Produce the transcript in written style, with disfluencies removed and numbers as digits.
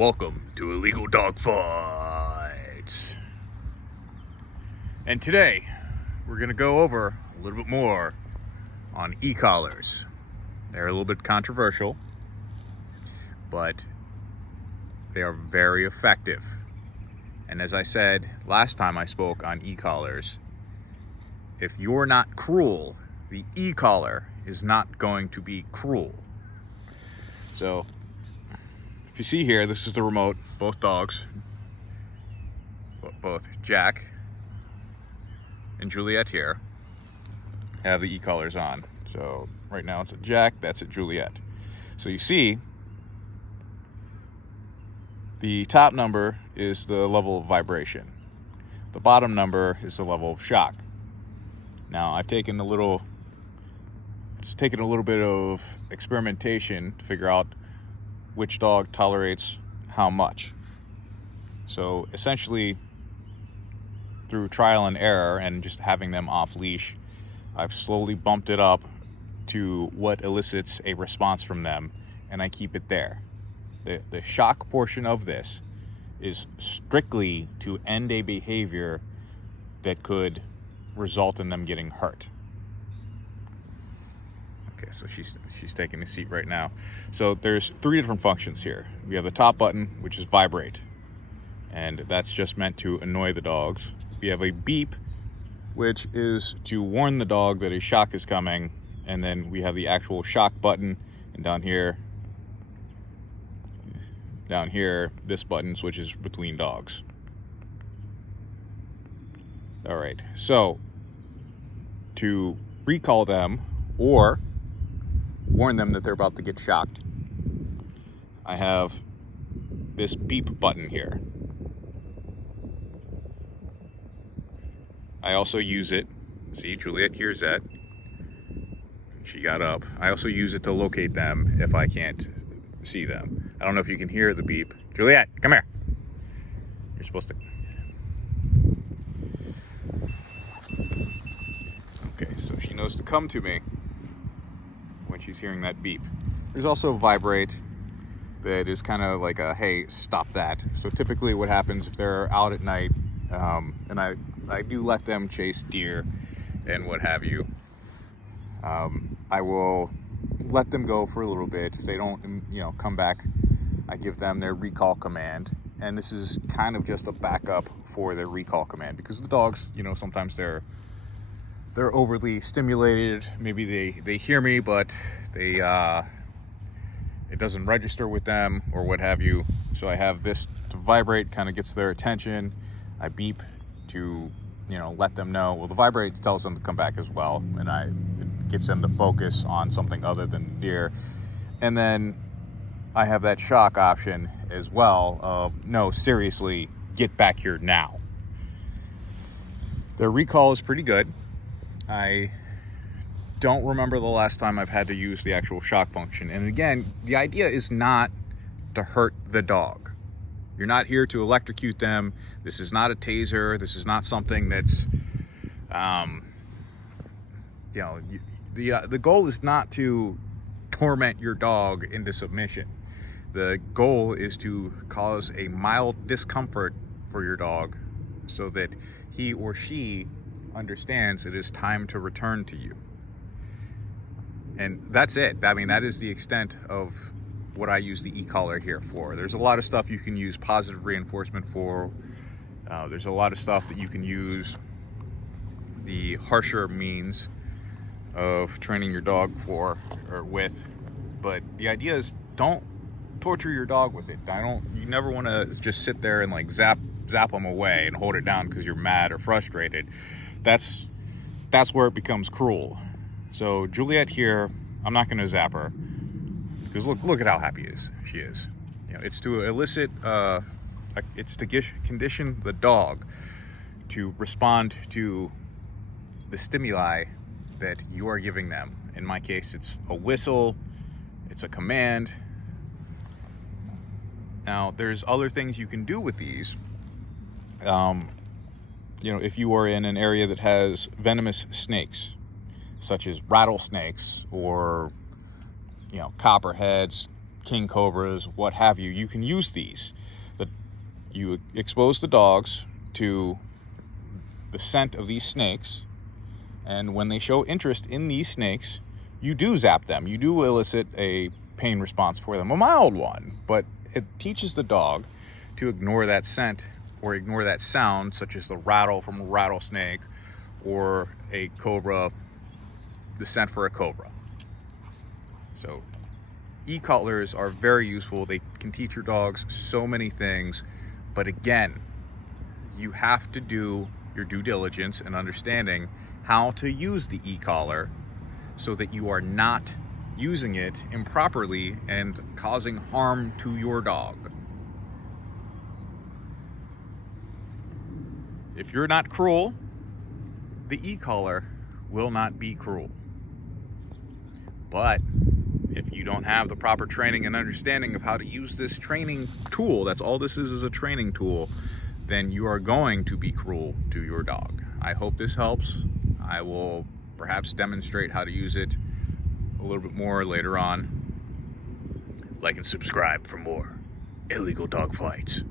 Welcome to Illegal Dog Fights. And today, we're going to go over a little bit more on e-collars. They're a little bit controversial, but they are very effective. And as I said last time I spoke on e-collars, if you're not cruel, the e-collar is not going to be cruel. So, if you see here, this is the remote. Both dogs, both Jack and Juliet here, have the e-collars on. So right now it's at Jack, that's at Juliet. So you see, the top number is the level of vibration. The bottom number is the level of shock. Now it's taken a little bit of experimentation to figure out which dog tolerates how much. So essentially, through trial and error and just having them off leash, I've slowly bumped it up to what elicits a response from them, and I keep it there. The shock portion of this is strictly to end a behavior that could result in them getting hurt. Okay, so she's taking a seat right now. So there's 3 different functions here. We have the top button, which is vibrate, and that's just meant to annoy the dogs. We have a beep, which is to warn the dog that a shock is coming, and then we have the actual shock button, and down here, this button switches between dogs. All right, so to recall them or warn them that they're about to get shocked, I have this beep button here. I also use it, see, Juliet hears that, she got up. I also use it to locate them if I can't see them. I don't know if you can hear the beep. Juliet, come here. You're supposed to. Okay, so she knows to come to me when she's hearing that beep. There's also vibrate that is kind of like a, hey, stop that. So typically what happens if they're out at night, and I do let them chase deer and what have you, I will let them go for a little bit. If they don't, come back, I give them their recall command. And this is kind of just a backup for their recall command, because the dogs, sometimes they're overly stimulated. Maybe they hear me, but it doesn't register with them or what have you. So I have this to vibrate, kind of gets their attention. I beep to, let them know. Well, the vibrate tells them to come back as well, and it gets them to focus on something other than deer. And then I have that shock option as well of, no, seriously, get back here now. Their recall is pretty good. I don't remember the last time I've had to use the actual shock function. And again, the idea is not to hurt the dog. You're not here to electrocute them. This is not a taser. This is not something that's, the goal is not to torment your dog into submission. The goal is to cause a mild discomfort for your dog so that he or she understands it is time to return to you. And that's it. I mean, that is the extent of what I use the e-collar here for. There's a lot of stuff you can use positive reinforcement for. There's a lot of stuff that you can use the harsher means of training your dog for or with. But the idea is, don't torture your dog with it. You never want to just sit there and like zap them away and hold it down because you're mad or frustrated. That's where it becomes cruel. So Juliet here, I'm not going to zap her, because look at how happy she is. It's to elicit, it's to condition the dog to respond to the stimuli that you are giving them. In my case, it's a whistle, it's a command. Now, there's other things you can do with these. If you are in an area that has venomous snakes, such as rattlesnakes or copperheads, king cobras, what have you, you can use these. You expose the dogs to the scent of these snakes, and when they show interest in these snakes, you do zap them. You do elicit a pain response for them, a mild one, but it teaches the dog to ignore that scent or ignore that sound, such as the rattle from a rattlesnake or a cobra, the scent for a cobra. So e-collars are very useful. They can teach your dogs so many things, but again, you have to do your due diligence in understanding how to use the e-collar so that you are not using it improperly and causing harm to your dog. If you're not cruel, the e-collar will not be cruel. But if you don't have the proper training and understanding of how to use this training tool, that's all this is a training tool, then you are going to be cruel to your dog. I hope this helps. I will perhaps demonstrate how to use it a little bit more later on. Like and subscribe for more illegal dog fights.